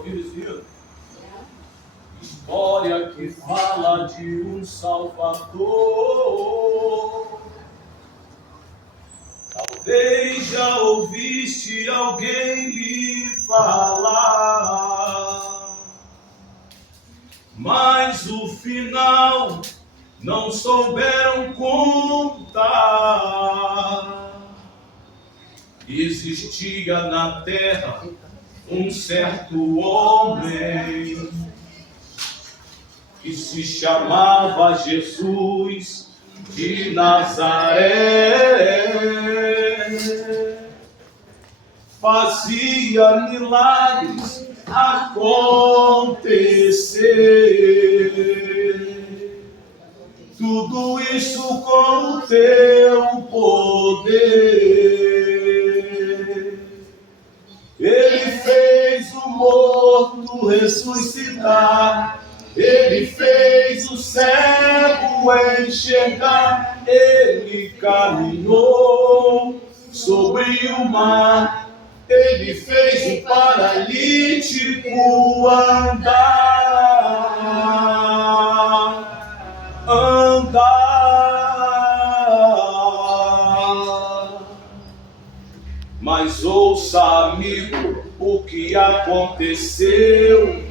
ouvir isso hino? História que fala de um Salvador. Talvez já ouviste alguém lhe falar, mas o final não souberam contar. Existia na terra um certo homem que se chamava Jesus de Nazaré. Fazia milagres acontecer, tudo isso com o teu poder. Ele fez o morto ressuscitar, ele fez o cego enxergar, ele caminhou sobre o mar, ele fez o paralítico andar. Mas ouça, amigo, o que aconteceu.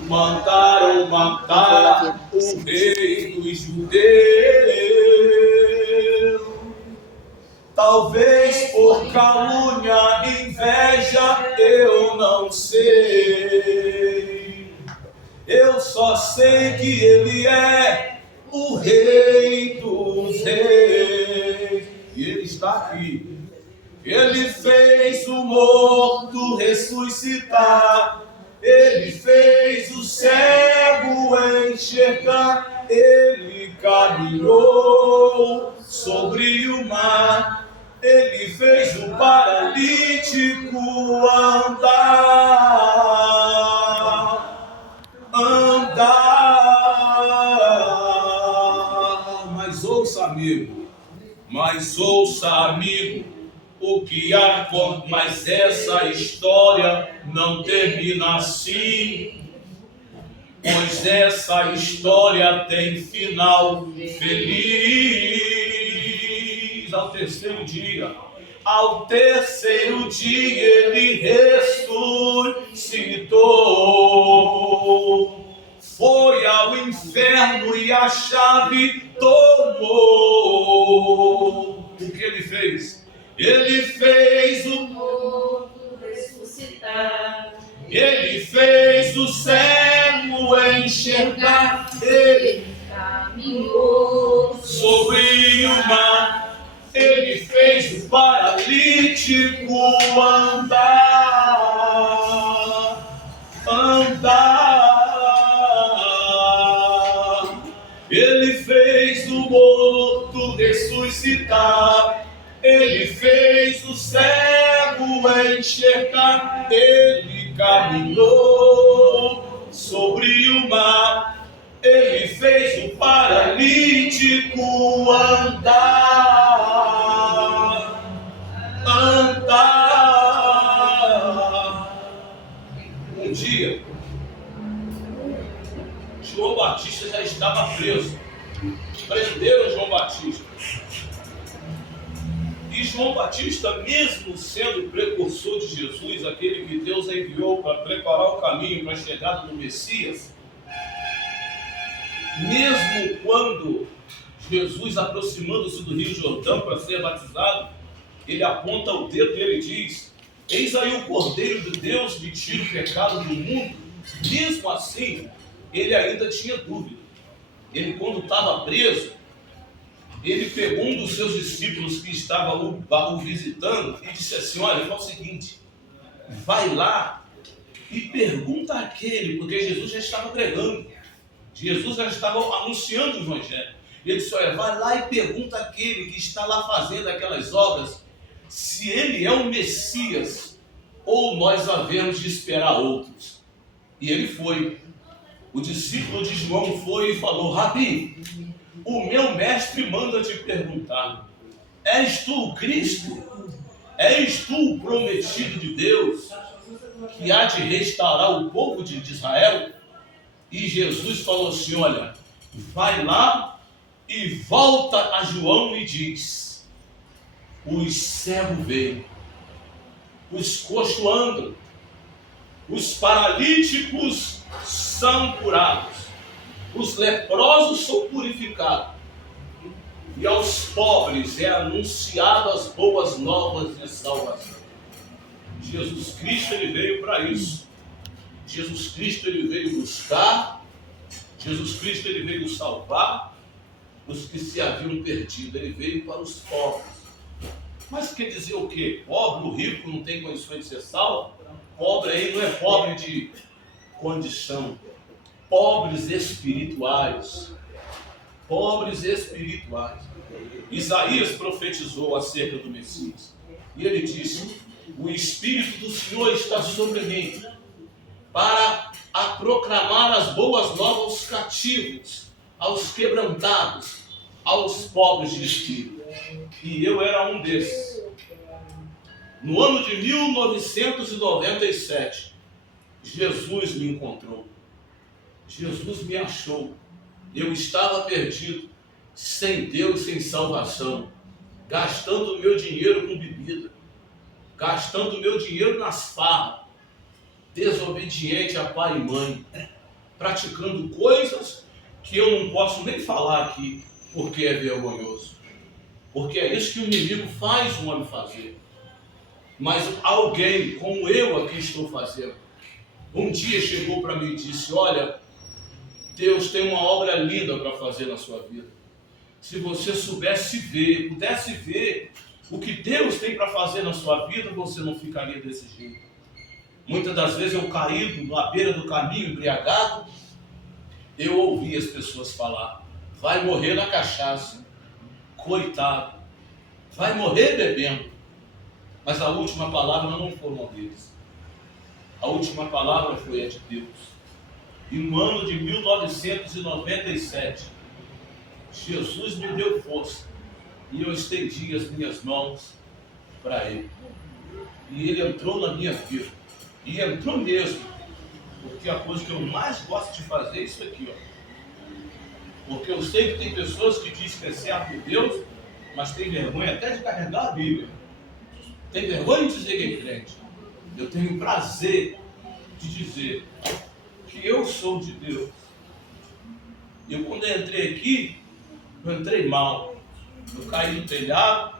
Mandaram matar o rei dos judeus. Talvez por calúnia, inveja, eu não sei. Eu só sei que ele é o rei dos reis. E ele está aqui. Ele fez o morto ressuscitar, ele fez o cego enxergar, ele caminhou sobre o mar, ele fez o paralítico andar. Mas ouça, amigo, o que acontece, mas essa história não termina assim, pois essa história tem final feliz. Ao terceiro dia ele ressuscitou, foi ao inferno e a chave tomou. O que ele fez? Ele fez o morto ressuscitar, ele fez o cego enxergar, ele caminhou sobre o mar, ele fez o paralítico andar. Ele fez o morto ressuscitar, ele fez o cego enxergar, ele caminhou sobre o mar, ele fez o paralítico andar. Um dia, João Batista já estava preso. Prenderam João Batista. E João Batista, mesmo sendo precursor de Jesus, aquele que Deus enviou para preparar o caminho para a chegada do Messias, mesmo quando Jesus, aproximando-se do Rio Jordão para ser batizado, ele aponta o dedo e ele diz: eis aí o Cordeiro de Deus que tira o pecado do mundo. Mesmo assim, ele ainda tinha dúvida. Ele, quando estava preso, ele pegou um dos seus discípulos que estava o visitando e disse assim: olha, faz o seguinte, vai lá e pergunta àquele, porque Jesus já estava pregando, Jesus já estava anunciando o Evangelho. Ele disse: olha, vai lá e pergunta àquele que está lá fazendo aquelas obras, se ele é o Messias ou nós havemos de esperar outros. E ele foi. O discípulo de João foi e falou: Rabi, o meu mestre manda te perguntar, és tu o Cristo? És tu o prometido de Deus? que há de restaurar o povo de Israel. E Jesus falou assim, olha, vai lá e volta a João e diz, os cegos veem, os coxos andam, os paralíticos são curados, os leprosos são purificados, e aos pobres é anunciado as boas novas de salvação. Jesus Cristo, ele veio para isso. Jesus Cristo, ele veio buscar. Jesus Cristo, ele veio salvar os que se haviam perdido. Ele veio para os pobres. Mas quer dizer o quê? Pobre, o rico não tem condições de ser salvo? Pobre aí não é pobre de condição. Pobres espirituais. Pobres espirituais. Isaías profetizou acerca do Messias. E ele disse, o Espírito do Senhor está sobre mim, para a proclamar as boas novas aos cativos, aos quebrantados, aos pobres de espírito. E eu era um desses. No ano de 1997, Jesus me encontrou. Jesus me achou. Eu estava perdido, sem Deus, sem salvação, gastando meu dinheiro com bebida, gastando meu dinheiro nas farras, desobediente a pai e mãe, praticando coisas que eu não posso nem falar aqui, porque é vergonhoso. Porque é isso que o inimigo faz o homem fazer. Mas alguém, como eu aqui estou fazendo, um dia chegou para mim e disse, olha, Deus tem uma obra linda para fazer na sua vida. Se você soubesse ver, pudesse ver o que Deus tem para fazer na sua vida, você não ficaria desse jeito. Muitas das vezes eu caído na beira do caminho, embriagado, eu ouvi as pessoas falar, vai morrer na cachaça, coitado, vai morrer bebendo. Mas a última palavra não foi uma deles. A última palavra foi a de Deus. E no ano de 1997, Jesus me deu força e eu estendi as minhas mãos para Ele. E Ele entrou na minha vida. E entrou mesmo. Porque a coisa que eu mais gosto de fazer é isso aqui, ó. Porque eu sei que tem pessoas que dizem que é servo de Deus, mas tem vergonha até de carregar a Bíblia. Tem vergonha de dizer que é crente. Eu tenho prazer de dizer que eu sou de Deus. Eu quando eu entrei aqui, eu entrei mal. Eu caí no telhado,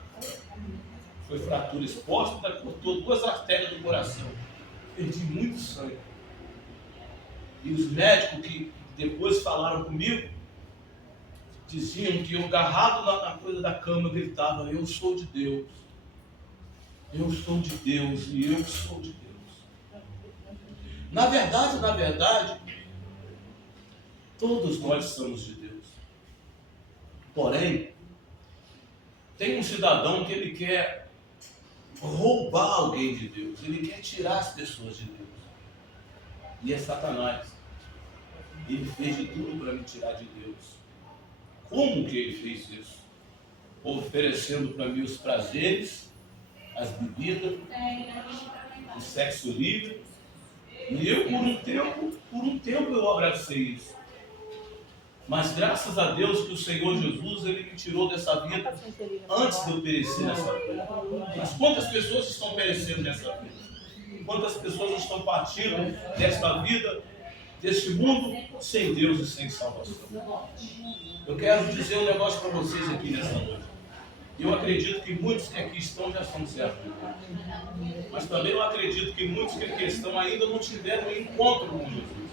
foi fratura exposta, cortou 2 artérias do coração. Perdi muito sangue. E os médicos que depois falaram comigo, diziam que eu agarrado na coisa da cama, gritava, eu sou de Deus. Eu sou de Deus e eu sou de Deus. Na verdade, todos nós somos de Deus. Porém, tem um cidadão que ele quer roubar alguém de Deus. Ele quer tirar as pessoas de Deus. E é Satanás. Ele fez de tudo para me tirar de Deus. Como que ele fez isso? Oferecendo para mim os prazeres, as bebidas, o sexo livre. E eu, por um tempo eu abracei isso. Mas graças a Deus que o Senhor Jesus, Ele me tirou dessa vida antes de eu perecer nessa vida. Mas quantas pessoas estão perecendo nessa vida? Quantas pessoas estão partindo desta vida, deste mundo, sem Deus e sem salvação? Eu quero dizer um negócio para vocês aqui nessa noite. Eu acredito que muitos que aqui estão já são certos. Mas também eu acredito que muitos que aqui estão ainda não tiveram um encontro com Jesus.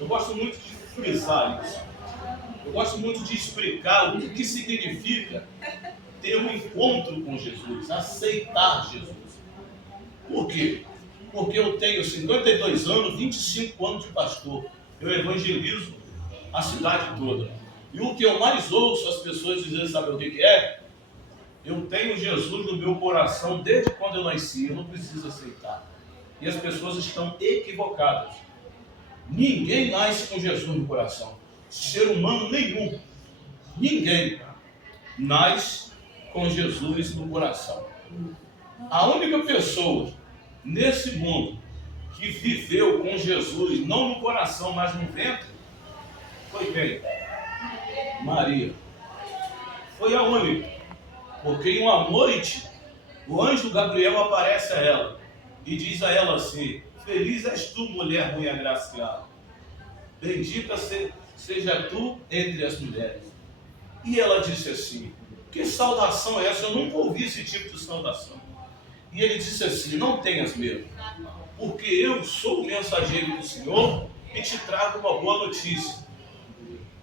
Eu gosto muito de frisar isso. Eu gosto muito de explicar o que significa ter um encontro com Jesus, aceitar Jesus. Por quê? Porque eu tenho 52 anos, 25 anos de pastor. Eu evangelizo a cidade toda. E o que eu mais ouço as pessoas dizendo, sabe o que é? Eu tenho Jesus no meu coração desde quando eu nasci, eu não preciso aceitar. E as pessoas estão equivocadas. Ninguém nasce com Jesus no coração. Ser humano nenhum, ninguém nasce com Jesus no coração. A única pessoa nesse mundo que viveu com Jesus, não no coração, mas no ventre, foi quem? Maria. Foi a única. Porque em uma noite, o anjo Gabriel aparece a ela e diz a ela assim: feliz és tu, mulher muito agraciada. Bendita seja tu entre as mulheres. E ela disse assim: que saudação é essa? Eu nunca ouvi esse tipo de saudação. E ele disse assim: não tenhas medo, porque eu sou o mensageiro do Senhor e te trago uma boa notícia.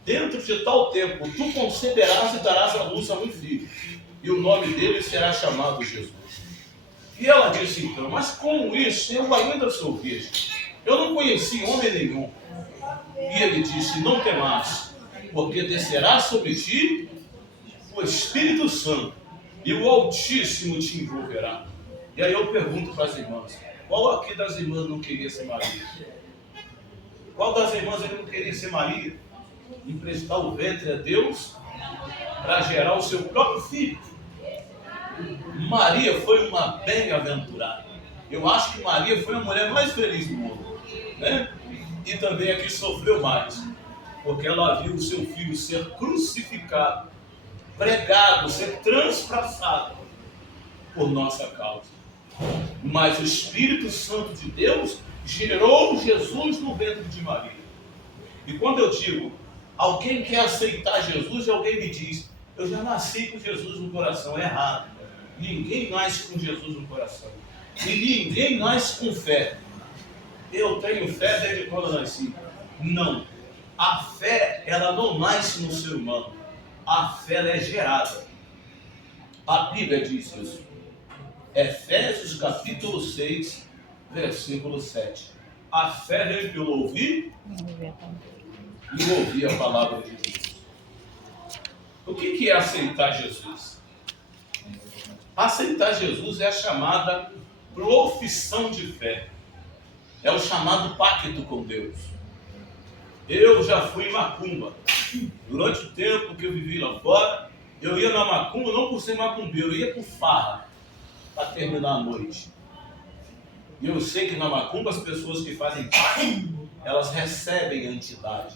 Dentro de tal tempo, tu conceberás e darás à luz a um filho, e o nome dele será chamado Jesus. E ela disse então: mas como isso? Eu ainda sou virgem. Eu não conheci homem nenhum. E ele disse: não temas, porque descerá sobre ti o Espírito Santo, e o Altíssimo te envolverá. E aí eu pergunto para as irmãs: qual aqui das irmãs não queria ser Maria? Qual das irmãs não queria ser Maria? Emprestar o ventre a Deus para gerar o seu próprio filho. Maria foi uma bem-aventurada. Eu acho que Maria foi a mulher mais feliz do mundo, né? E também a que sofreu mais, porque ela viu o seu filho ser crucificado, pregado, ser transpassado por nossa causa. Mas o Espírito Santo de Deus gerou Jesus no ventre de Maria. E quando eu digo, alguém quer aceitar Jesus, e alguém me diz: eu já nasci com Jesus no coração. É errado. Ninguém nasce com Jesus no coração. E ninguém nasce com fé. Eu tenho fé desde quando eu nasci. Não. A fé, ela não nasce no ser humano. A fé, ela é gerada. A Bíblia diz isso. Efésios capítulo 6, versículo 7. A fé vem pelo ouvir e ouvir a palavra de Deus. O que é aceitar Jesus? Aceitar Jesus é a chamada profissão de fé. É o chamado pacto com Deus. Eu já fui macumba. Durante o tempo que eu vivi lá fora, eu ia na macumba não por ser macumbeiro, eu ia por farra, para terminar a noite. E eu sei que na macumba as pessoas que fazem pacto, elas recebem a entidade.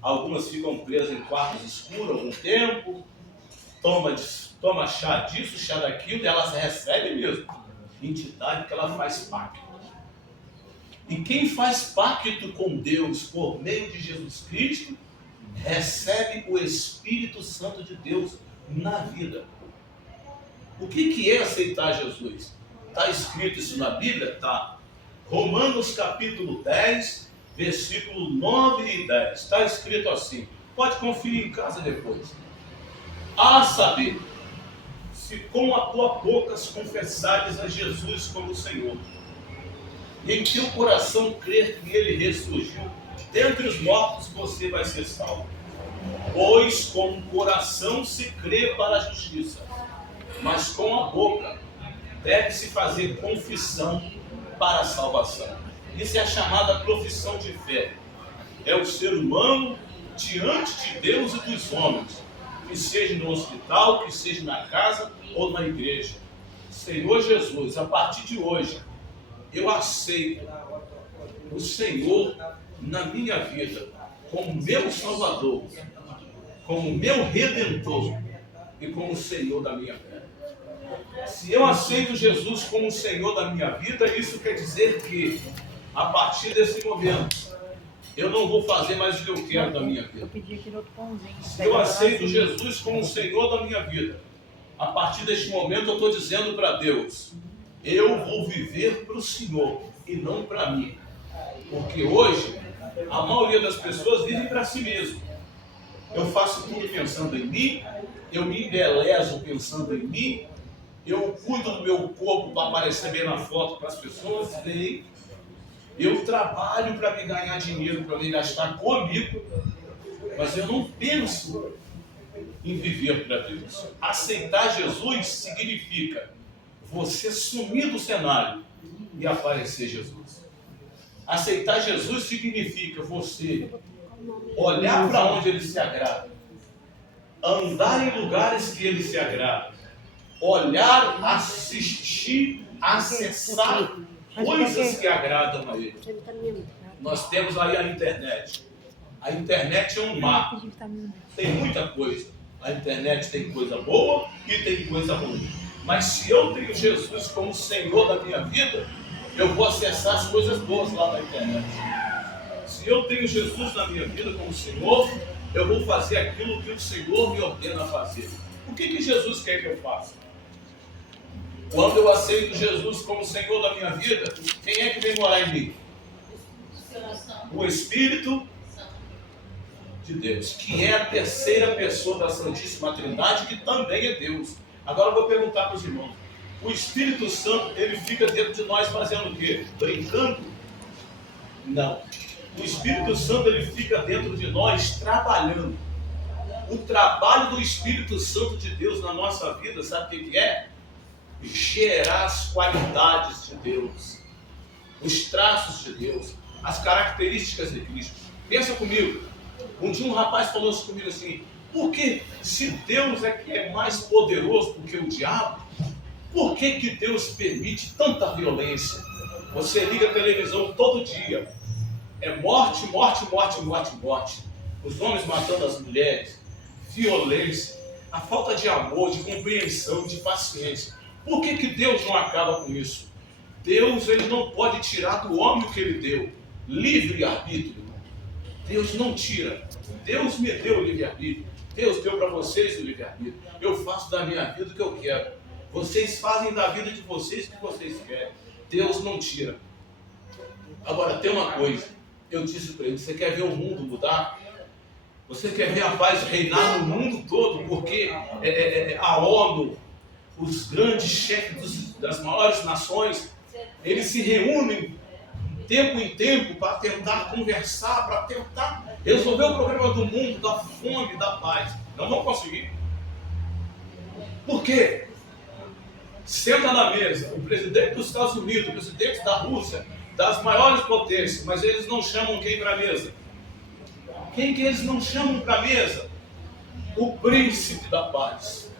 Algumas ficam presas em quartos escuros algum tempo, toma chá disso, chá daquilo, e elas recebem mesmo entidade que ela faz pacto. E quem faz pacto com Deus por meio de Jesus Cristo, recebe o Espírito Santo de Deus na vida. O que é aceitar Jesus? Está escrito isso na Bíblia? Está. Romanos capítulo 10, versículo 9 e 10. Está escrito assim. Pode conferir em casa depois. A saber, se com a tua boca confessares a Jesus como Senhor, e em teu coração crer que Ele ressurgiu dentre os mortos, você vai ser salvo. Pois com o coração se crê para a justiça, mas com a boca deve-se fazer confissão para a salvação. Isso é a chamada profissão de fé. É o ser humano diante de Deus e dos homens, que seja no hospital, que seja na casa ou na igreja. Senhor Jesus, a partir de hoje, eu aceito o Senhor na minha vida como meu Salvador, como meu Redentor e como Senhor da minha vida. Se eu aceito Jesus como Senhor da minha vida, isso quer dizer que, a partir desse momento, eu não vou fazer mais o que eu quero da minha vida. Se eu aceito Jesus como Senhor da minha vida, a partir deste momento eu estou dizendo para Deus: eu vou viver para o Senhor e não para mim. Porque hoje, a maioria das pessoas vive para si mesmo. Eu faço tudo pensando em mim, eu me embelezo pensando em mim, eu cuido do meu corpo para aparecer bem na foto para as pessoas verem. Eu trabalho para me ganhar dinheiro, para me gastar comigo, mas eu não penso em viver para Deus. Aceitar Jesus significa você sumir do cenário e aparecer Jesus. Aceitar Jesus significa você olhar para onde Ele se agrada, andar em lugares que Ele se agrada, olhar, assistir, acessar coisas que agradam a Ele. Nós temos aí a internet. A internet é um mar. Tem muita coisa. A internet tem coisa boa e tem coisa ruim. Mas se eu tenho Jesus como Senhor da minha vida, eu vou acessar as coisas boas lá na internet. Se eu tenho Jesus na minha vida como Senhor, eu vou fazer aquilo que o Senhor me ordena fazer. O que Jesus quer que eu faça? Quando eu aceito Jesus como Senhor da minha vida, quem é que vem morar em mim? O Espírito de Deus, que é a terceira pessoa da Santíssima Trindade, que também é Deus. Agora eu vou perguntar para os irmãos. O Espírito Santo, ele fica dentro de nós fazendo o quê? Brincando? Não. O Espírito Santo, ele fica dentro de nós trabalhando. O trabalho do Espírito Santo de Deus na nossa vida, sabe o que é? Gerar as qualidades de Deus, os traços de Deus, as características de Cristo. Pensa comigo. Um dia um rapaz falou isso comigo assim: porque se Deus é que é mais poderoso do que o diabo, por que Deus permite tanta violência? Você liga a televisão todo dia, é morte, morte, morte, morte, morte. Os homens matando as mulheres, violência, a falta de amor, de compreensão, de paciência. Por que Deus não acaba com isso? Deus, ele não pode tirar do homem o que ele deu. Livre-arbítrio. Deus não tira. Deus me deu o livre-arbítrio. Deus deu para vocês o livre-arbítrio. Eu faço da minha vida o que eu quero. Vocês fazem da vida de vocês o que vocês querem. Deus não tira. Agora, tem uma coisa. Eu disse para ele: você quer ver o mundo mudar? Você quer ver a paz reinar no mundo todo? Porque a ONU, os grandes chefes das maiores nações, eles se reúnem tempo em tempo para tentar conversar, para tentar resolver o problema do mundo, da fome, da paz. Não vão conseguir. Por quê? Senta na mesa o presidente dos Estados Unidos, o presidente da Rússia, das maiores potências, mas eles não chamam quem para a mesa? Quem que eles não chamam para a mesa? O príncipe da paz.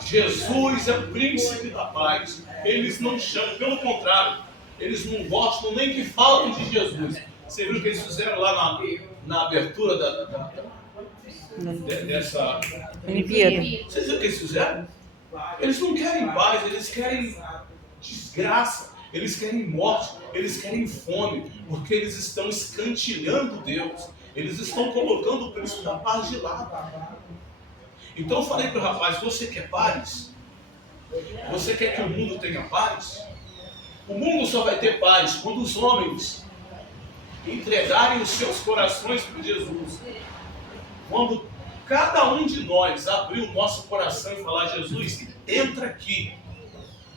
Jesus é o príncipe da paz. Eles não chamam, pelo contrário, eles não gostam nem que falem de Jesus. Você viu o que eles fizeram lá na abertura dessa Olimpíada? Vocês viram o que eles fizeram? Eles não querem paz, eles querem desgraça, eles querem morte, eles querem fome, porque eles estão escantilhando Deus, eles estão colocando o príncipe da paz de lado. Então eu falei para o rapaz: você quer paz? Você quer que o mundo tenha paz? O mundo só vai ter paz quando os homens entregarem os seus corações para Jesus. Quando cada um de nós abrir o nosso coração e falar: Jesus, entra aqui.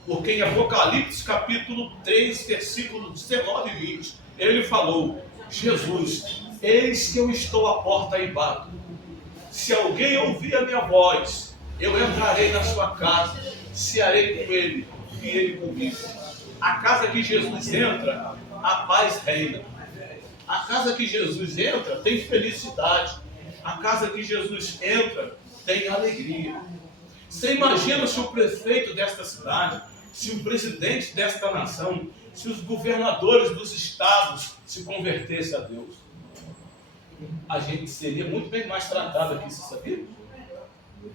Porque em Apocalipse capítulo 3, versículo 19 e 20, ele falou: Jesus, eis que eu estou à porta e bato. Se alguém ouvir a minha voz, eu entrarei na sua casa, cearei com ele e ele comigo. A casa que Jesus entra, a paz reina. A casa que Jesus entra tem felicidade. A casa que Jesus entra tem alegria. Você imagina se o prefeito desta cidade, se o presidente desta nação, se os governadores dos estados se convertessem a Deus? A gente seria muito bem mais tratado aqui, você sabia?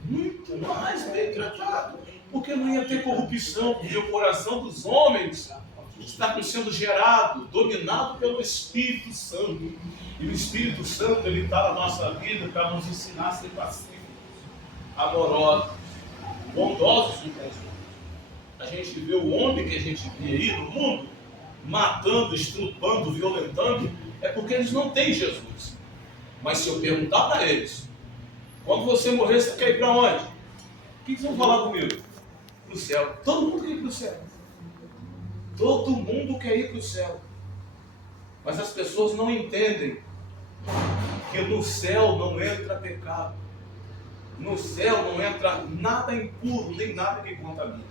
Muito mais bem tratado. Porque não ia ter corrupção, porque o coração dos homens está sendo gerado, dominado pelo Espírito Santo. E o Espírito Santo, ele está na nossa vida para nos ensinar a ser pacíficos, amorosos, bondosos uns com os outros. A gente vê o homem que a gente vê aí no mundo, matando, estrupando, violentando, é porque eles não têm Jesus. Mas se eu perguntar para eles: quando você morrer, você quer ir para onde? O que eles vão falar comigo? Para o céu. Todo mundo quer ir para o céu. Todo mundo quer ir para o céu. Mas as pessoas não entendem que no céu não entra pecado. No céu não entra nada impuro, nem nada que contamine.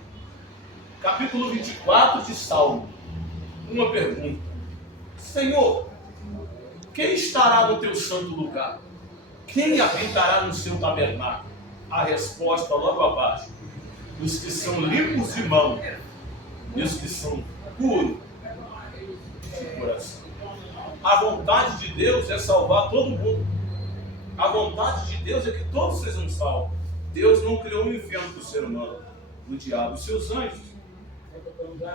Capítulo 24 de Salmo. Uma pergunta: Senhor, quem estará no teu santo lugar? Quem habitará no seu tabernáculo? A resposta logo abaixo: os que são limpos de mão e os que são puros A vontade de Deus é salvar todo mundo. A vontade de Deus é que todos sejam salvos. Deus não criou um inferno para o ser humano, o diabo e seus anjos.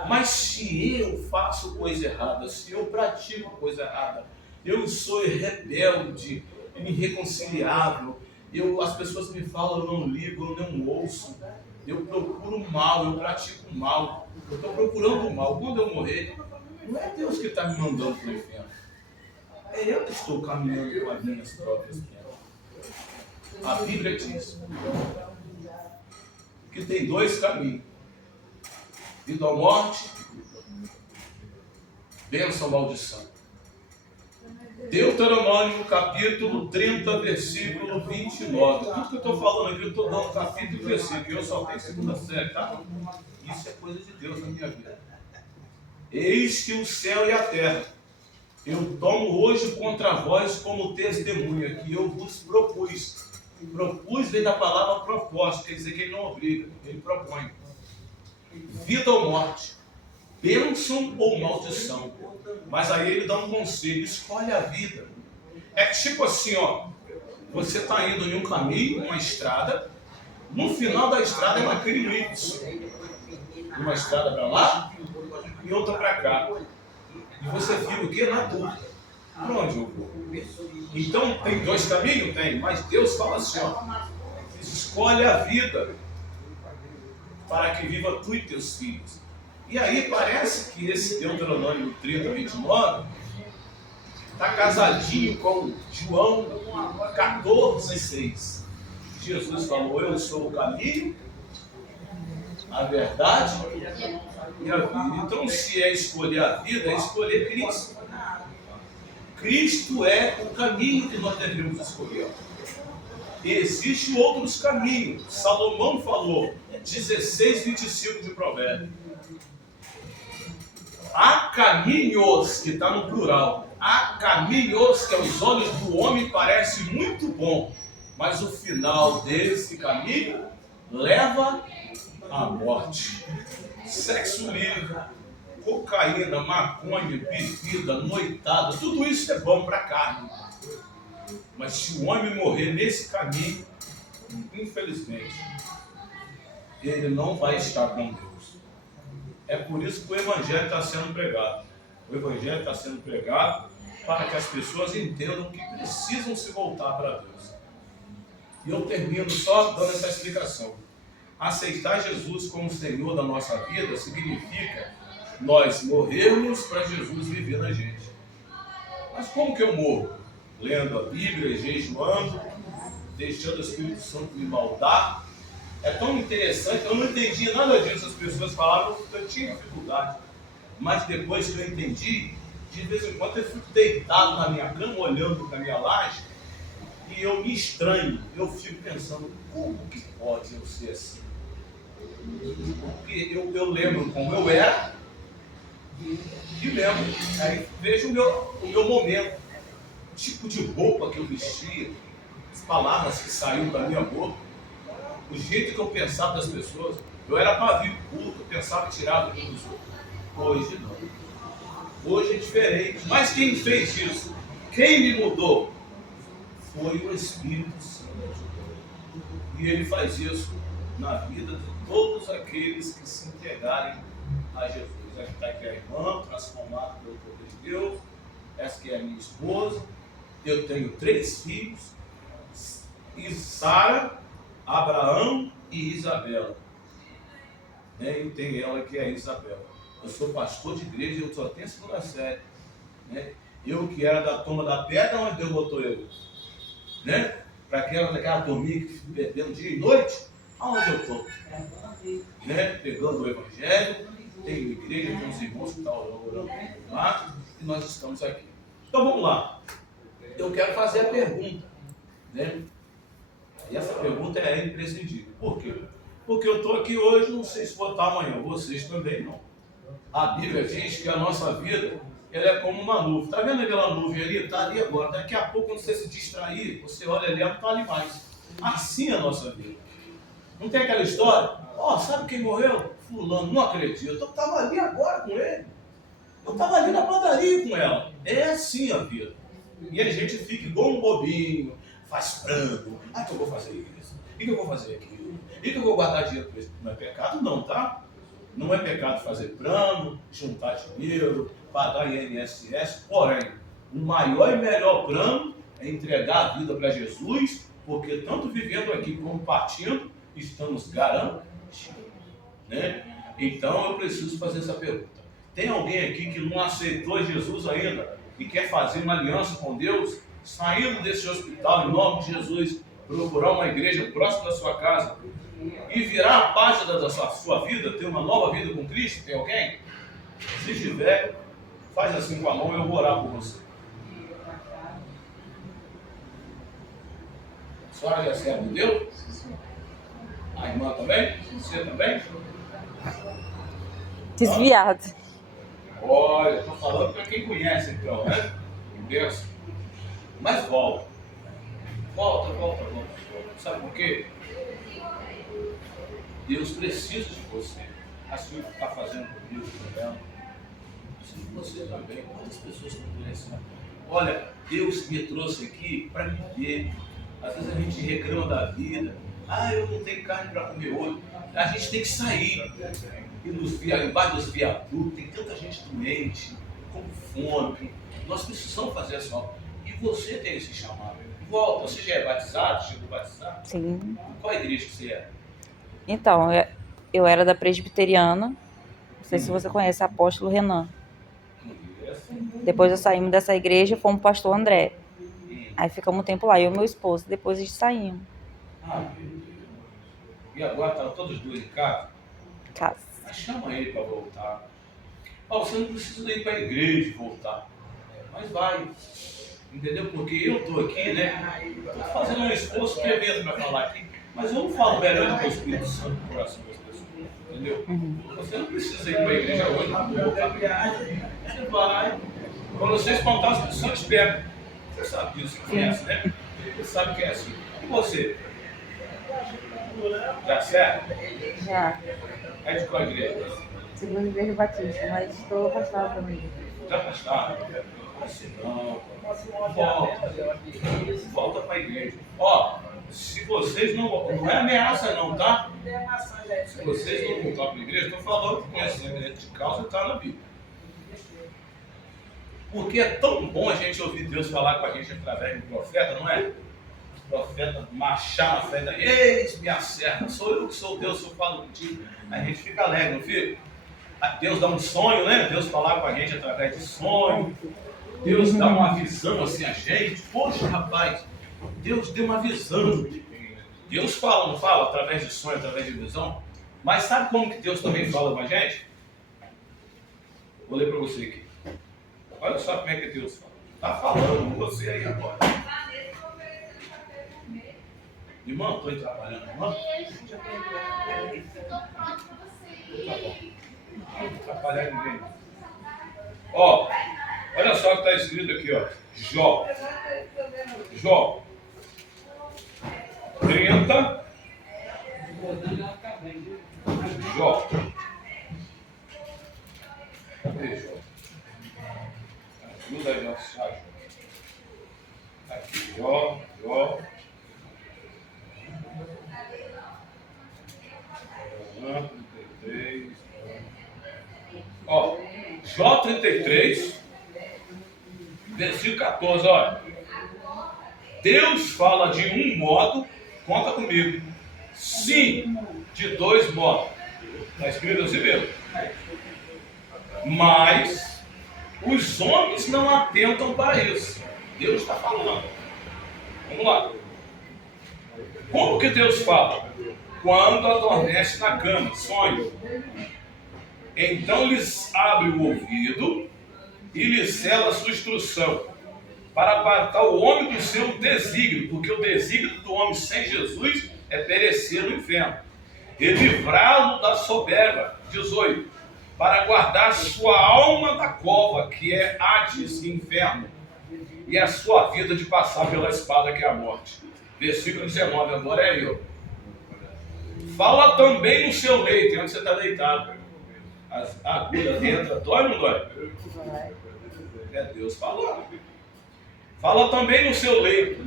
Mas se eu faço coisa errada, se eu pratico coisa errada, eu sou rebelde, irreconciliável, as pessoas me falam, eu não ligo, eu não ouço, eu procuro mal, eu pratico mal, eu estou procurando o mal. Quando eu morrer, não é Deus que está me mandando para o inferno, é eu que estou caminhando com as minhas próprias pernas. A Bíblia diz que tem dois caminhos: vida ou morte, bênção ou maldição. Deuteronômio capítulo 30, versículo 29. Tudo que eu estou falando aqui, eu estou dando capítulo e versículo. Eu só tenho segunda série, tá? Isso é coisa de Deus na minha vida. Eis que o céu e a terra eu tomo hoje contra vós como testemunha, que eu vos propus. Propus vem da palavra propósito, quer dizer que ele não obriga, ele propõe. Vida ou morte, bênção ou maldição. Mas aí ele dá um conselho: escolhe a vida. É tipo assim, ó, você está indo em um caminho, uma estrada, no final da estrada é uma Y. Uma estrada para lá e outra para cá. E você fica o quê? Na dúvida. Para onde eu vou? Então tem dois caminhos? Tem, mas Deus fala assim, ó, escolhe a vida para que viva tu e teus filhos. E aí parece que esse Deuteronômio 30, 29 está casadinho com João 14, 6. Jesus falou: eu sou o caminho, a verdade e a vida. Então, se é escolher a vida, é escolher Cristo. Cristo é o caminho que nós devemos escolher. Existem outros caminhos. Salomão falou, 16, 25 de Provérbios. Há caminhos, que está no plural. Há caminhos que aos olhos do homem parece muito bom, mas o final desse caminho leva à morte. Sexo livre, cocaína, maconha, bebida, noitada, tudo isso é bom para a carne. Mas se o homem morrer nesse caminho, infelizmente, ele não vai estar com Deus. É por isso que o Evangelho está sendo pregado. O Evangelho está sendo pregado para que as pessoas entendam que precisam se voltar para Deus. E eu termino só dando essa explicação. Aceitar Jesus como Senhor da nossa vida significa nós morrermos para Jesus viver na gente. Mas como que eu morro? Lendo a Bíblia, jejuando, deixando o Espírito Santo me moldar. É tão interessante, eu não entendi nada disso. As pessoas falavam que eu tinha dificuldade. Mas depois que eu entendi, de vez em quando eu fico deitado na minha cama, olhando para a minha laje, e eu me estranho. Eu fico pensando, como que pode eu ser assim? Porque eu lembro como eu era, e lembro, aí vejo o meu momento, o tipo de roupa que eu vestia, as palavras que saíam da minha boca, o jeito que eu pensava das pessoas. Eu era pavio curto, eu pensava em tirar do dos outros. Hoje não. Hoje é diferente. Mas quem fez isso? Quem me mudou? Foi o Espírito Santo. E ele faz isso na vida de todos aqueles que se entregarem a Jesus. Aqui está aqui a irmã, transformada pelo poder de Deus. Essa que é a minha esposa. Eu tenho 3 filhos. E Sara, Abraão e Isabela. E tem ela que é a Isabela. Eu sou pastor de igreja e eu só tenho segunda série. Eu que era da turma da pedra, onde Deus botou eu? Para aquela turminha que fica bebendo dia e noite, aonde eu estou? Pegando o Evangelho, tenho igreja, tem uns irmãos que estão orando lá, e nós estamos aqui. Então vamos lá. Eu quero fazer a pergunta. E essa pergunta é imprescindível. Por quê? Porque eu estou aqui hoje, não sei se vou estar amanhã, vocês também não. A Bíblia diz que a nossa vida, ela é como uma nuvem. Está vendo aquela nuvem ali? Está ali agora. Daqui a pouco, quando você se distrair, você olha ali, ela não está ali mais. Assim é a nossa vida. Não tem aquela história? Sabe quem morreu? Fulano, não acredito. Eu estava ali agora com ele. Eu estava ali na padaria com ela. É assim a vida. E a gente fica igual um bobinho, faz plano. Ah, que eu vou fazer isso. E que eu vou fazer aquilo. E que eu vou guardar dinheiro para isso. Não é pecado não, tá? Não é pecado fazer plano, juntar dinheiro, pagar INSS. Porém, o maior e melhor plano é entregar a vida para Jesus, porque tanto vivendo aqui como partindo, estamos garantidos, né? Então eu preciso fazer essa pergunta. Tem alguém aqui que não aceitou Jesus ainda e quer fazer uma aliança com Deus, saindo desse hospital em nome de Jesus, procurar uma igreja próxima da sua casa e virar a página da sua vida, ter uma nova vida com Cristo? Tem alguém? Se tiver, faz assim com a mão e eu vou orar por você. A senhora já serve de Deus? A irmã também? Você também? Desviado. Olha, estou falando para quem conhece então, né? Deus. Mas volta. Volta. Sabe por quê? Deus precisa de você. Assim que está fazendo comigo, com ela. Assim que você também. Quantas pessoas estão conhecendo? Olha, Deus me trouxe aqui para viver. Às vezes a gente reclama da vida. Ah, eu não tenho carne para comer hoje. A gente tem que sair. E embaixo dos viadutos tem tanta gente doente, com fome. Nós precisamos fazer essa obra. E você tem esse chamado. Volta, você já é batizado? Chegou batizado? Sim. Qual igreja que você é? Então, eu era da presbiteriana. Não sei se você conhece, Apóstolo Renan. Depois nós saímos dessa igreja e fomos pro pastor André. Aí ficamos um tempo lá, eu e meu esposo. Depois a gente saímos. E agora estão todos dois em casa? Casa. Mas chama ele para voltar. Você não precisa ir para a igreja e voltar. Mas vai. Entendeu? Porque eu estou aqui, né? Estou fazendo um esforço tremendo para falar aqui. Mas eu não falo melhor do que o Espírito Santo no coração das pessoas. Entendeu? Você não precisa ir para a igreja hoje para voltar. Você vai. Quando você espantar, as pessoas esperam. Você sabe disso, você conhece, né? Você sabe que é assim. E você? Já certo? Já. É de qual igreja? Segunda Igreja Batista, mas estou afastada também. Já afastado? Assim não. Volta para a igreja. Ó, se vocês não é ameaça não, tá? Se vocês não voltar para a igreja, estou falando que conhecimento de causa está na Bíblia. Porque é tão bom a gente ouvir Deus falar com a gente através do profeta, não é? O profeta marchar na frente da eis minha serva, sou eu que sou Deus, eu falo contigo. A gente fica alegre, não fica? Deus dá um sonho, né? Deus falar com a gente através de sonho. Deus dá uma visão assim a gente. Poxa, rapaz, Deus deu uma visão. Deus fala, não fala? Através de sonho, através de visão. Mas sabe como que Deus também fala com a gente? Vou ler para você aqui. Olha só como é que Deus fala. Está falando com você aí agora. Irmão, estou trabalhando, irmão? Estou pronto para você. Tá bom. Não vou atrapalhar ninguém. Ó, olha só o que está escrito aqui, ó. Jó. Jó. 30. Jó. Cadê Jó? Ajuda aí, ó. Aqui, Jó. 33. Ó, Jó 33, versículo 14, olha. Deus fala de um modo, conta comigo. Sim, de dois modos. Está escrito assim mesmo. Mas os homens não atentam para isso. Deus está falando. Vamos lá. Como que Deus fala? Quando adormece na cama, sonho. Então lhes abre o ouvido e lhes sela a sua instrução, para apartar o homem do seu desígnio, porque o desígnio do homem sem Jesus é perecer no inferno, e livrá-lo da soberba, 18, para guardar sua alma da cova, que é Hades, inferno, e a sua vida de passar pela espada, que é a morte. Versículo 19, agora é eu. Fala também no seu leito, onde você está deitado. As agulhas entram, dói ou não dói? É Deus falando. Fala também no seu leito,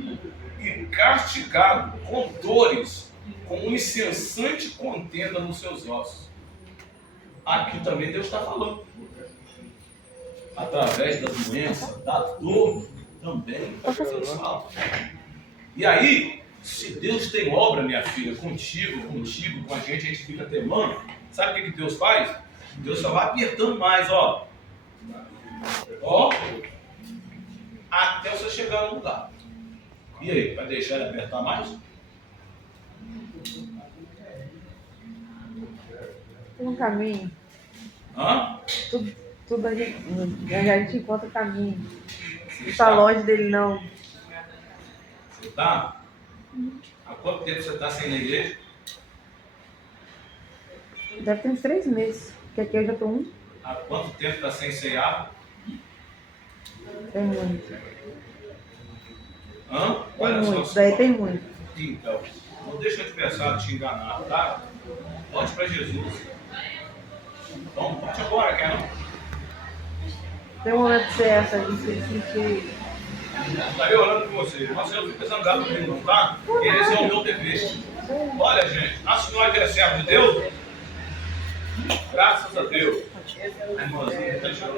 e castigado com dores, com um incessante contenda nos seus ossos. Aqui também Deus está falando. Através da doença, da dor, também Deus fala. E aí, se Deus tem obra, minha filha, contigo, com a gente fica temando. Sabe o que Deus faz? Deus só vai apertando mais, ó. Ó. Até você chegar no lugar. E aí, vai deixar ele apertar mais? Tem um caminho. Hã? Tudo a gente encontra caminho. Você Não está está longe dele, não. Você está? Há quanto tempo você está sem ir na igreja? Deve ter uns 3 meses. Porque aqui eu já estou um. Há quanto tempo está sem cear? Tem muito. Hã? Tem Olha muito. só. Daí tem muito. Então, não deixa o adversário te enganar, tá? Volte para Jesus. Então, volte agora, quer não? Tem um momento de ser essa, de se sentir. Estarei orando por você. Mas eu não fico pensando gato comigo, não, tá? Esse é o meu dever. Olha, gente, a senhora é servo de Deus? Graças a Deus. A irmãzinha está chorando.